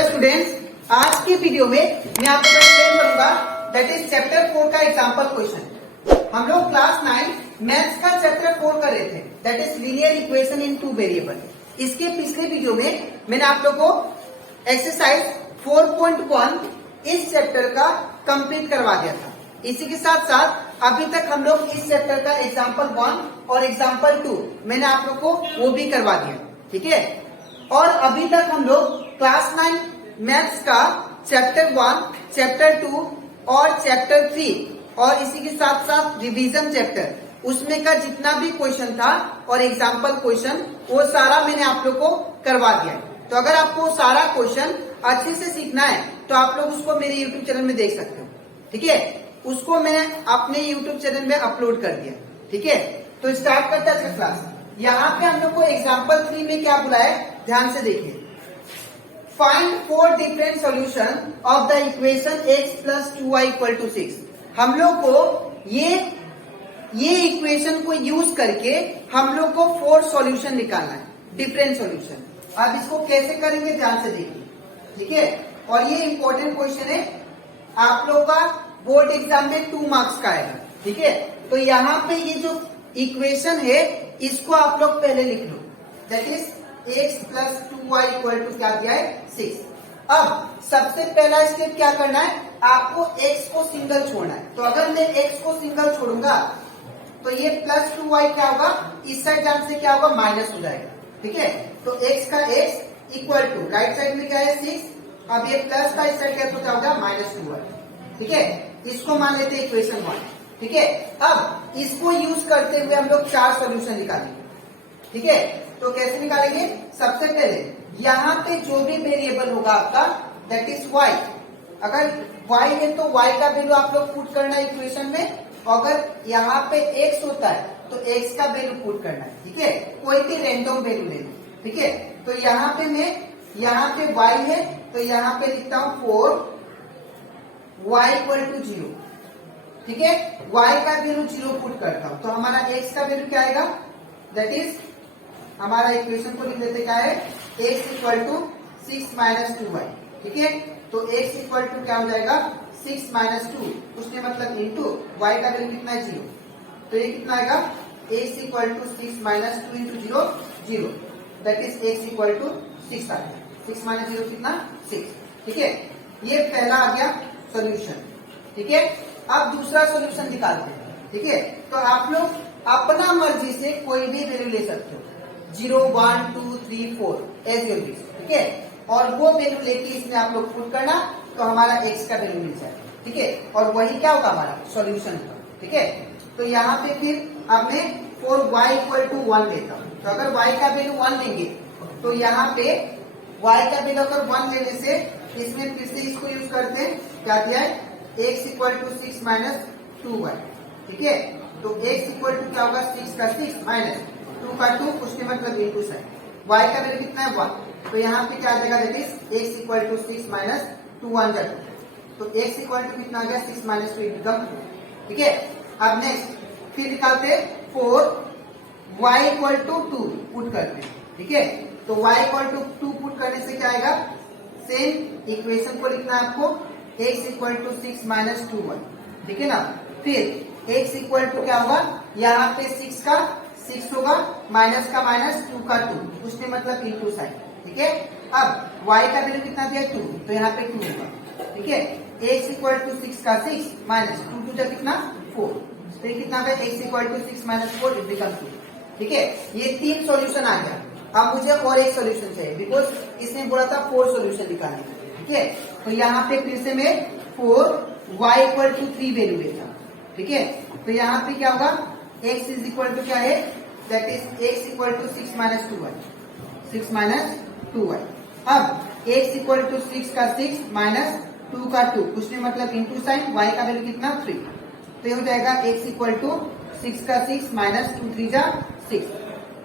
Hello students, आज की video में मैं आपको एक्सप्लेन करूंगा दैट इज चैप्टर 4 का एग्जांपल क्वेश्चन। हम लोग क्लास 9 मैथ्स का चैप्टर 4 कर रहे थे that is linear equation in two variable. इसके पिछले वीडियो में मैंने आप लोगों को एक्सरसाइज 4.1 इस चैप्टर का कंप्लीट करवा दिया था। इसी के साथ साथ अभी तक हम लोग इस चैप्टर का एग्जाम्पल 1 और एग्जाम्पल 2 मैंने आप लोग को वो भी करवा दिया, ठीक है। और अभी तक हम लोग क्लास 9 मैथ्स का चैप्टर 1, चैप्टर 2 और चैप्टर 3 और इसी के साथ साथ रिवीजन चैप्टर उसमें का जितना भी क्वेश्चन था और एग्जाम्पल क्वेश्चन वो सारा मैंने आप लोग को करवा दिया है। तो अगर आपको सारा क्वेश्चन अच्छे से सीखना है तो आप लोग उसको मेरे यूट्यूब चैनल में देख सकते हो, ठीक है। उसको मैंने अपने यूट्यूब चैनल में अपलोड कर दिया, ठीक है। तो स्टार्ट करते हैं क्लास। यहाँ पे हम लोग को एग्जाम्पल 3 में क्या बुलाया है, ध्यान से देखिए। Find 4 different solution of the equation x plus 2y equal to 6। हम लोग को ये इक्वेशन को यूज करके हम लोग को 4 सॉल्यूशन निकालना है, डिफरेंट सॉल्यूशन। अब इसको कैसे करेंगे ध्यान से देखिए, ठीक है। और ये इंपॉर्टेंट क्वेश्चन है, आप लोग का बोर्ड एग्जाम में 2 मार्क्स का आएगा, ठीक है। तो यहाँ पे ये जो इक्वेशन है इसको आप लोग पहले लिख लो, that is x plus 2y equal to क्या दिया है 6। अब सबसे पहला स्टेप क्या करना है, आपको x को सिंगल छोड़ना है। तो अगर मैं x को सिंगल छोड़ूंगा तो ये प्लस 2y क्या होगा, इस साइड जाने से क्या होगा माइनस हो जाएगा, ठीक है। तो x का x equal to right side में क्या है 6, अब ये प्लस का इस साइड क्या तो क्या होगा माइनस 2y, ठीक है। इसको मान लेते हैं इक्वेशन 1, ठीक है। अब इसको यूज करते हुए हम लोग 4 सॉल्यूशन निकालेंगे, ठीक है। तो कैसे निकालेंगे, सबसे पहले यहाँ पे जो भी वेरिएबल होगा आपका दैट इज y। अगर y है तो y का वैल्यू आप लोग पुट करना है इक्वेशन में। अगर यहाँ पे x होता है तो x का वैल्यू पुट करना है, ठीक है। कोई भी रैंडम वैल्यू ले लो, ठीक है। तो यहाँ पे मैं यहाँ पे y है तो यहाँ पे लिखता हूँ 4 y इक्वल टू 0, ठीक है। y का वैल्यू 0 पुट करता हूँ तो हमारा x का वैल्यू क्या आएगा, दैट इज हमारा इक्वेशन को लिख लेते क्या है x equal to 6 minus 2y, ठीक है। तो x इक्वल टू क्या हो जाएगा 6 माइनस 2, उसने मतलब इंटू y का वैल्यू कितना है 0, तो ये कितना आएगा x equal to 6 minus 2 into 0 0, that is x equal to 6 आ गया। 6 माइनस 0 कितना 6, ठीक है। ये पहला आ गया सोल्यूशन, ठीक है। अब दूसरा सोल्यूशन निकालते हैं, ठीक है। तो आप लोग अपना मर्जी से कोई भी वैल्यू ले सकते हो, 0 1 2 3 4 एज योर विश, ठीक है। और वो वैल्यू लेके इसमें आप लोग पुट करना तो हमारा x का वैल्यू मिल जाएगा, ठीक है। और वही क्या होगा हमारा सॉल्यूशन होगा, ठीक है। तो यहाँ पे फिर अब मैं 4y इक्वल टू 1 लेता हूँ। तो अगर y का वैल्यू 1 लेंगे तो यहाँ पे y का वैल्यू अगर 1 लेने से इसमें फिर से इसको यूज करते हैं, क्या दिया है x equal to 6 minus 2y, ठीक है। तो x इक्वल टू क्या होगा 6 का 6 माइनस 2 का 2, उसके मतलब इंटू साइन, y का वैल्यू कितना है 1। तो यहाँ पे क्या आ जाएगा that is x equal to 6 minus 2 1 जा 2, तो x इक्वल टू कितना आ गया 6 माइनस 2 बिकम 2, ठीक है। अब नेक्स्ट फिर निकालते 4 y इक्वल टू 2 पुट करते हैं, ठीक है। तो y इक्वल टू 2 पुट करने से क्या आएगा, सेम इक्वेशन को लिखना है आपको x इक्वल टू 6 माइनस 2 1, ठीक है ना। फिर x इक्वल टू क्या होगा, यहाँ पे 6 का 6 होगा माइनस का माइनस 2 का 2, उसमें मतलब इंटू साइन, ठीक है। अब y का वैल्यू कितना दिया 2, तो यहाँ पे 2 होगा, ठीक है। x इक्वल टू 6 का 6 माइनस 2 2 जा कितना 4, तो ये कितना है x equal to 6 minus 4 it become 2, ठीक है। ये 3 सॉल्यूशन आ गया। अब मुझे और एक सॉल्यूशन चाहिए बिकॉज इसने बोला था 4 सॉल्यूशन निकालने, ठीक है। तो यहाँ पे फिर से मैं 4 y इक्वल टू 3 वैल्यू लेता हूँ, ठीक है। तो यहाँ पे क्या होगा x इज इक्वल टू क्या है, that is x equal to 6 minus 2y, 6 minus 2y। अब x इक्वल टू 6 का 6 माइनस 2 का 2, उसमें मतलब इंटू साइन, y का वैल्यू कितना 3, तो ये हो जाएगा x इक्वल टू 6 का 6 माइनस 2 3 जा 6,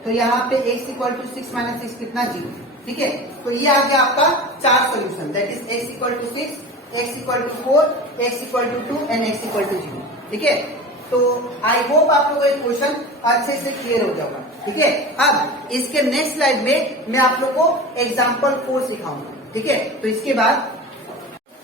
तो यहाँ पे x इक्वल टू 6 माइनस 6 कितना 0, ठीक है। तो ये आ गया आपका 4 solution, that is x equal to 6, x equal to 4, x equal to 2 and x equal to 0, ठीक है। तो आई होप आप लोगों को ये क्वेश्चन अच्छे से क्लियर हो जाएगा, ठीक है। अब इसके नेक्स्ट स्लाइड में मैं आप लोगों को एग्जाम्पल 4 सिखाऊंगा, ठीक है। तो इसके बाद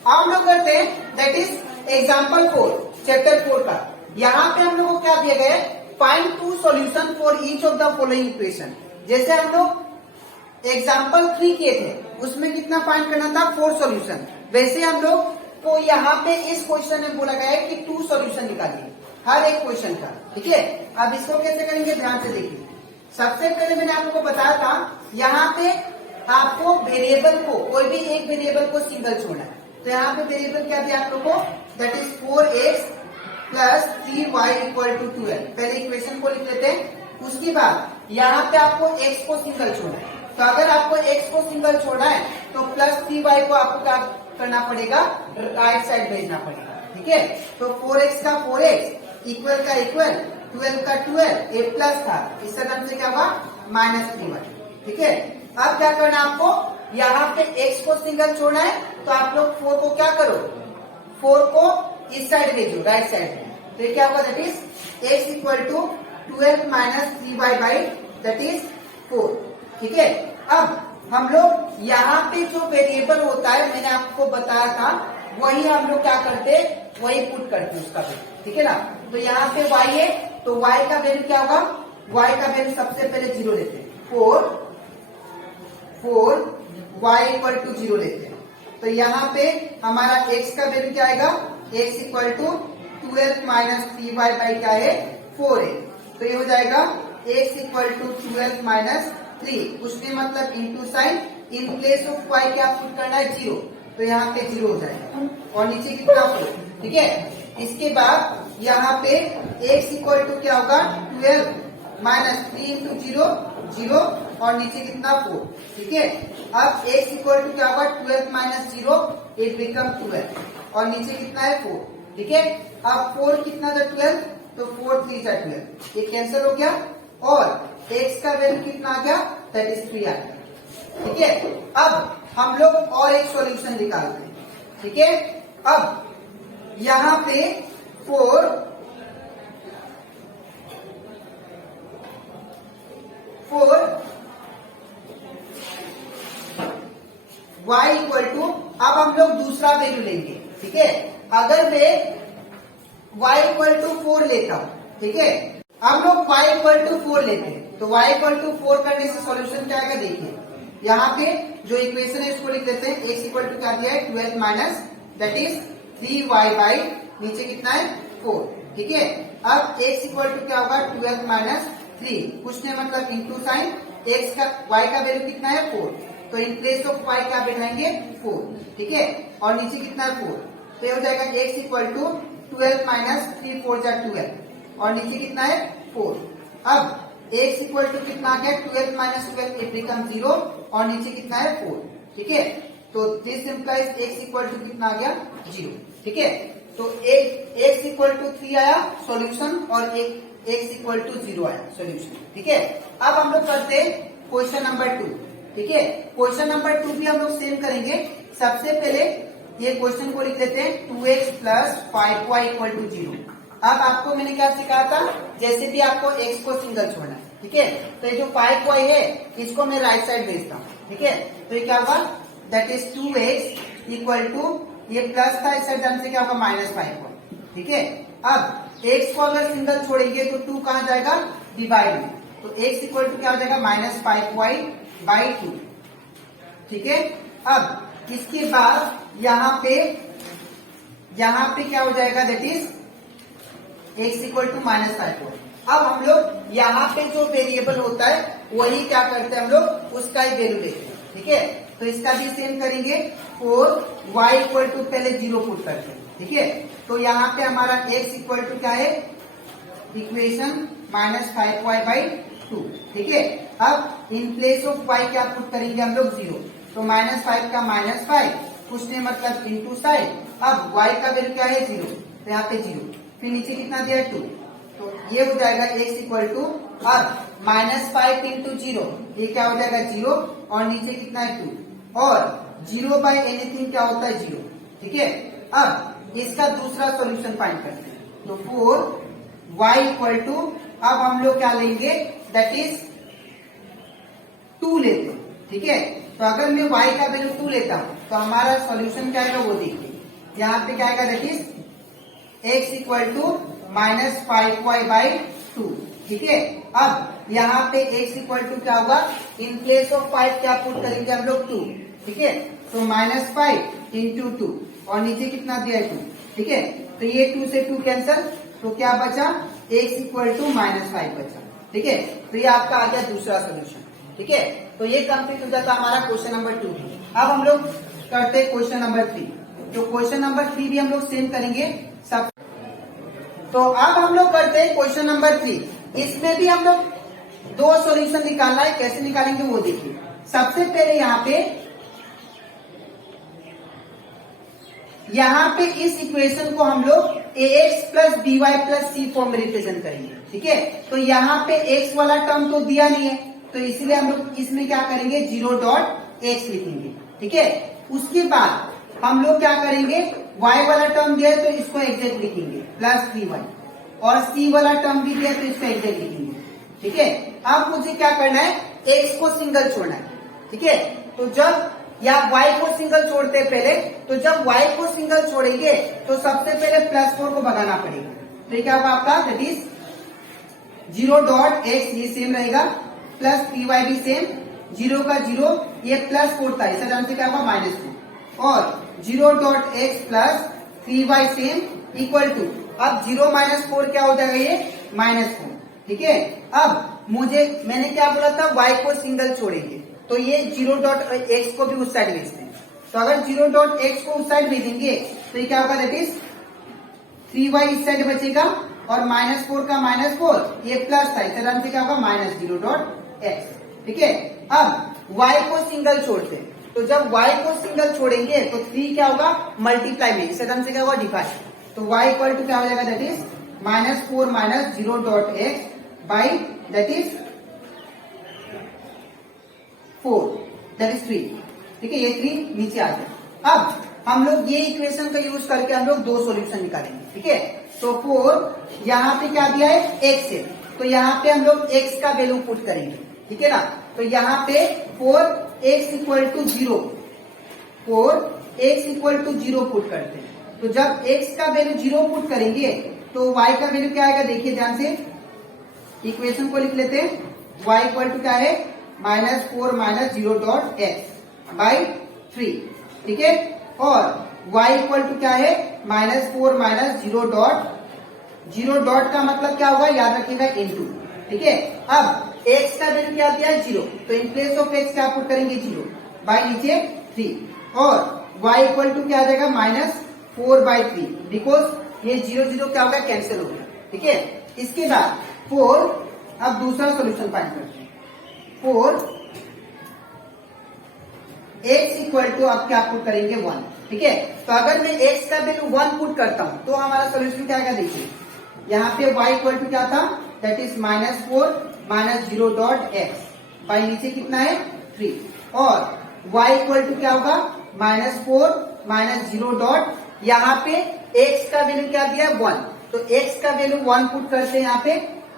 अब हम लोग करते हैं दैट इज एग्जाम्पल 4 चैप्टर 4 का। यहाँ पे हम लोग को क्या दिया गया है, find 2 solution for each of the following equation. जैसे हम लोग एग्जाम्पल 3 किए थे उसमें कितना फाइंड करना था, 4 सॉल्यूशन। वैसे हम लोग को यहाँ पे इस क्वेश्चन में बोला गया है कि 2 सॉल्यूशन निकालिए हर एक क्वेश्चन का, ठीक है। अब इसको कैसे करेंगे ध्यान से देखिए। सबसे पहले मैंने आप लोग को बताया था यहाँ पे आपको वेरिएबल को, कोई भी एक वेरिएबल को सिंगल छोड़ना है। तो यहाँ पे वेरिएबल क्या दिया आप लोग को, that is 4x plus 3y equal to 12। पहले इक्वेशन को लिख लेते हैं। उसके बाद यहाँ पे आपको x को सिंगल छोड़ना है। तो अगर आपको x को सिंगल छोड़ना है तो प्लस 3y को आपको क्या करना पड़ेगा, राइट साइड भेजना पड़ेगा, ठीक है। तो 4x का 4x इक्वल का इक्वल 12 का 12 a प्लस था, इस तरह से क्या होगा माइनस 3y, ठीक है। अब क्या करना है आपको, यहाँ पे x को सिंगल छोड़ना है तो आप लोग 4 को क्या करो, 4 को इस साइड भेजो, राइट साइड में। तो ये क्या होगा, that is x equal to 12 minus 3y by that is 4, ठीक है। अब हम लोग यहाँ पे जो वेरिएबल होता है मैंने आपको बताया था वही हम लोग क्या करते, वही पुट करते उसका वैल्यू, ठीक है ना। तो यहाँ पे y है तो y का वैल्यू क्या होगा, y का वैल्यू सबसे पहले 0 लेते हैं, 4 y इक्वल टू 0 लेते हैं। तो यहाँ पे हमारा x का वैल्यू क्या आएगा, x equal to 12 minus 3y by क्या है 4 है। तो ये हो जाएगा x इक्वल टू 12 माइनस 3, उसमें मतलब into sign, in place of y क्या पुट करना है 0, तो यहाँ पे 0 हो जाएगा और नीचे कितना 4, ठीक है। इसके बाद यहाँ पे x इक्वल टू क्या होगा 12 माइनस 3 इंटू 0 0 और नीचे कितना 4, ठीक है। अब x इक्वल टू क्या होगा 12 माइनस 0 इट बिकम 12 और नीचे कितना है 4, ठीक है। अब 4 कितना था 12, तो 4 3 जा 12, ये कैंसिल हो गया और x का वैल्यू कितना आ गया, दैट इज 3 आ गया, ठीक है। अब हम लोग और एक सॉल्यूशन निकालते हैं, ठीक है। अब यहाँ पे 4 y इक्वल टू, अब हम लोग दूसरा वैल्यू लेंगे, ठीक है। अगर मैं y इक्वल टू 4 लेता हूं, ठीक है, हम लोग y इक्वल टू 4 लेते हैं तो y इक्वल टू 4 करने से सॉल्यूशन क्या आएगा, देखिए यहाँ पे जो इक्वेशन है इसको लिख देते हैं। x इक्वल टू क्या दिया है 12 minus that is 3y by नीचे कितना है 4, ठीक है। अब x इक्वल टू क्या होगा 12 माइनस 3, कुछ नहीं मतलब इंटू साइन, x का y का वैल्यू कितना है 4, तो इन प्लेस ऑफ y क्या बैठाएंगे 4, ठीक है। और नीचे कितना है 4, तो ये हो जाएगा x इक्वल टू 12 माइनस 3 4 जा 12 और नीचे कितना है 4। अब x इक्वल टू कितना आ गया 12 माइनस 12 इट बिकम 0 और नीचे कितना है 4, ठीक है। तो this implies x equal to कितना आ गया 0, ठीक है। तो x इक्वल टू 3 आया सॉल्यूशन और x इक्वल टू 0 आया सॉल्यूशन, ठीक है। अब हम लोग करते हैं क्वेश्चन नंबर 2, ठीक है। क्वेश्चन नंबर 2 भी हम लोग सेम करेंगे। सबसे पहले ये क्वेश्चन को लिख लेते हैं 2x plus 5y equal to 0। अब आपको मैंने क्या सिखाया था, जैसे भी आपको x को सिंगल छोड़ना है, ठीक है। तो ये जो 5y है इसको मैं राइट साइड भेजता हूँ, ठीक है। तो ये क्या होगा, that is 2x equal to, ये प्लस था इस साइड जाने से क्या होगा माइनस 5y, ठीक है। अब x को अगर सिंगल छोड़ेंगे तो 2 कहाँ जाएगा डिवाइड में, तो x इक्वल टू क्या हो जाएगा माइनस 5y बाई 2, ठीक है। अब इसके बाद यहाँ पे क्या हो जाएगा, that is x equal to minus 5y। अब हम लोग यहाँ पे जो वेरिएबल होता है वही क्या करते हैं हम लोग उसका ही वैल्यू लेते हैं, ठीक है। तो इसका भी सेम करेंगे, 4y इक्वल टू पहले 0 पुट करते हैं, ठीक है। तो यहाँ पे हमारा x इक्वल टू क्या है इक्वेशन माइनस 5y बाई 2, ठीक है। अब इन प्लेस ऑफ y क्या पुट करेंगे हम लोग 0, तो माइनस 5 का माइनस 5, कुछ नहीं मतलब इंटू साइन। अब y का वैल्यू क्या है 0, तो यहाँ पे 0, फिर नीचे कितना दिया है 2, तो ये हो जाएगा x इक्वल टू, अब माइनस 5 इंटू 0 ये क्या हो जाएगा 0 और नीचे कितना है 2 और 0 बाई एनीथिंग क्या होता है 0, ठीक है। अब इसका दूसरा सॉल्यूशन फाइंड करते हैं, तो 4y इक्वल टू, अब हम लोग क्या लेंगे दैट इज 2 लेते हैं, ठीक है। तो अगर मैं y का वैल्यू 2 लेता हूं तो हमारा सॉल्यूशन क्या आएगा वो देखिए। यहाँ पे क्या आएगा, that is x equal to -5y/2। ठीक है, अब यहाँ पे x इक्वल टू क्या होगा, इन प्लेस ऑफ 5 क्या पुट करेंगे हम लोग 2। ठीक है, तो -5 इंटू 2 और नीचे कितना दिया है 2। ठीक है, तो ये 2 से 2 कैंसल, तो क्या बचा, x इक्वल टू -5 बचा। ठीक है, तो ये आपका आ गया दूसरा सोल्यूशन। ठीक है, तो ये कंप्लीट हो जाता हमारा क्वेश्चन नंबर 2। अब हम लोग करते हैं क्वेश्चन नंबर 3। तो क्वेश्चन नंबर 3 भी हम लोग सेम करेंगे सब। तो अब हम लोग करते हैं क्वेश्चन नंबर 3। इसमें भी हम लोग 2 सॉल्यूशन निकालना है, कैसे निकालेंगे वो देखिए। सबसे पहले यहाँ पे इस इक्वेशन को हम लोग ax plus B Y plus C form में रिप्रेजेंट करेंगे। ठीक है, तो यहाँ पे x वाला टर्म तो दिया नहीं है, तो इसलिए हम लोग इसमें क्या करेंगे, 0.x लिखेंगे। ठीक है, उसके बाद हम लोग क्या करेंगे, y वाला टर्म दिया है तो इसको एग्जैक्ट लिखेंगे प्लस 3y, और c वाला टर्म भी दिया तो इसको एग्जैक्ट लिखेंगे। ठीक है, अब मुझे क्या करना है, x को सिंगल छोड़ना है। ठीक है, तो जब या y को सिंगल छोड़ते हैं पहले, तो जब y को सिंगल छोड़ेंगे तो सबसे पहले +4 को भगाना पड़ेगा। तो क्या होगा आपका, दैट इज 0.x, ये सेम रहेगा, प्लस 3y भी सेम, 0 का 0, ये +4 था, इस आंसर क्या होगा -2, और 0.x plus 3y same equal to, अब 0 - 4 क्या हो जाएगा, ये -4। ठीक है, अब मैंने क्या बोला था, y को सिंगल छोड़ेंगे, तो ये 0.x को भी उस साइड भेजते हैं। तो अगर 0.x को उस साइड भेजेंगे तो ये क्या होगा, दैट इज 3y इस साइड बचेगा, और -4 का -4, ये प्लस था, इस आंसर क्या होगा -0.x। ठीक है, अब y को सिंगल छोड़ते हैं, तो जब y को सिंगल छोड़ेंगे तो 3 क्या होगा, मल्टीप्लाई में, इस आंसर क्या होगा डिवाइड, तो y इक्वल टू क्या हो जाएगा, that is -4 - 0.x by that is 4, that is 3। ठीक है, ये 3 नीचे आ जाए। अब हम लोग ये इक्वेशन का यूज करके हम लोग 2 सॉल्यूशन निकालेंगे। ठीक है, तो 4 यहाँ पे क्या दिया है, x है, तो यहाँ पे हम लोग x का वैल्यू पुट करेंगे। ठीक है ना, तो यहाँ पे 4x equal to 0, 4x equal to 0 put करते हैं। तो जब x का वैल्यू 0 पुट करेंगे तो y का वैल्यू क्या आएगा, देखिए ध्यान से, इक्वेशन को लिख लेते हैं। y इक्वल टू क्या है, -4 - 0.x बाई 3। ठीक है, और y इक्वल टू क्या है, -4 - 0 का मतलब क्या होगा, याद रखिएगा, इनटू। ठीक है, अब x का वैल्यू क्या दिया है, 0, तो इन प्लेस ऑफ x क्या पुट करेंगे, 0 बाई नीचे 3, और y इक्वल टू क्या आ जाएगा, -4/3, बिकॉज ये 0 क्या होगा, कैंसिल हो गया। ठीक है, इसके बाद 4, अब दूसरा सोल्यूशन फाइंड करते हैं। 4 x इक्वल टू अब क्या पुट करेंगे, 1। ठीक है, तो अगर मैं x का वैल्यू 1 पुट करता हूं तो हमारा सोल्यूशन क्या आएगा, देखिए यहाँ पे y इक्वल टू क्या था, दैट इज -4 - 0.x बाई नीचे कितना है 3, और y इक्वल टू क्या होगा, -4 - 0, यहाँ पे x का वैल्यू क्या दिया, 1, तो x का वैल्यू 1 पुट करते हैं, यहाँ पे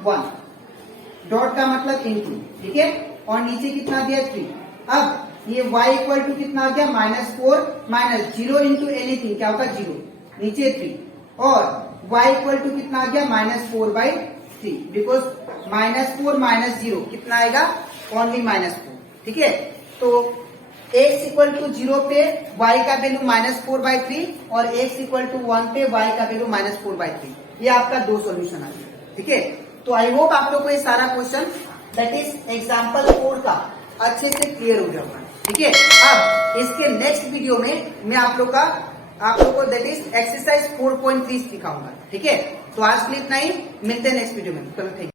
1, डॉट का मतलब इनटू। ठीक है, और नीचे कितना दिया 3, अब ये y इक्वल टू कितना आ गया, -4 - 0 इंटू एनीथिंग क्या होगा, 0, नीचे 3, और y इक्वल टू कितना आ गया, -4/3, बिकॉज -4 - 0 कितना आएगा, ओनली -4। ठीक है, तो x इक्वल टू 0 पे y का वैल्यू -4/3, और x इक्वल टू 1 पे y का वैल्यू -4/3, ये आपका 2 सॉल्यूशन आ गया। ठीक है, तो आई होप आप लोग को ये सारा क्वेश्चन दैट इज एग्जाम्पल 4 का अच्छे से क्लियर हो गया होगा। ठीक है, अब इसके नेक्स्ट वीडियो में मैं आप लोग को दैट इज एक्सरसाइज 4.3 सिखाऊंगा। ठीक है, तो आज के लिए इतना ही, मिलते हैं नेक्स्ट वीडियो में।